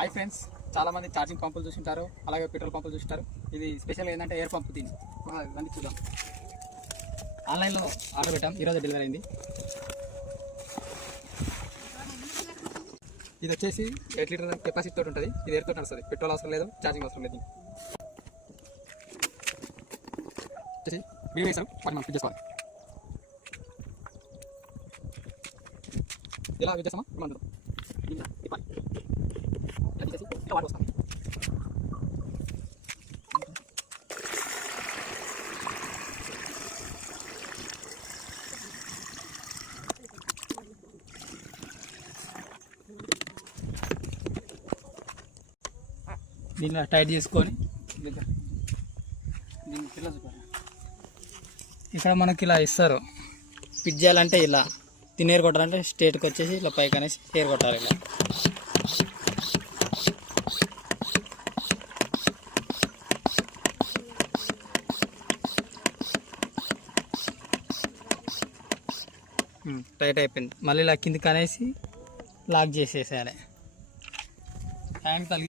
Hi friends చాలా మంది charging పంపులు చూసింటారు అలాగే పెట్రోల్ పంపులు చూసింటారు. ఇది స్పెషల్ ఏంటంటే ఎయిర్ పంప్ దీన్ని ఇవన్నీ చూద్దాం. ఆన్లైన్లో ఆర్డర్ పెట్టాం ఈరోజు డెలివరీ అయింది. ఇది వచ్చేసి ఎయిట్ లీటర్ కెపాసిటీ తోటి ఉంటుంది. ఇది ఎయిర్ తోటి నడుస్తుంది. పెట్రోల్ అవసరం లేదు ఛార్జింగ్ అవసరం లేదు. వచ్చేసి బిల్ వేసాం వాటిని మనం ఫిట్ చేసుకోవాలి. ఇలా విజయసమా మనం ఇంకా వాటర్ వస్తాం దీన్ని టైట్ చేసుకొని దగ్గర పిల్ల ఇక్కడ మనకి ఇలా ఇస్తారు. పిజ్జాలంటే ఇలా. తినేరు కొట్టాలంటే స్టేట్కి వచ్చేసి ఇలా పైకి అనేసి ఏరు కొట్టాలి ఇలా. Hmm. టైట్ అయిపోయింది. మళ్ళీ ఇలా కిందికి అనేసి లాక్ చేసేసేయాలి. ట్యాంక్ తగిలి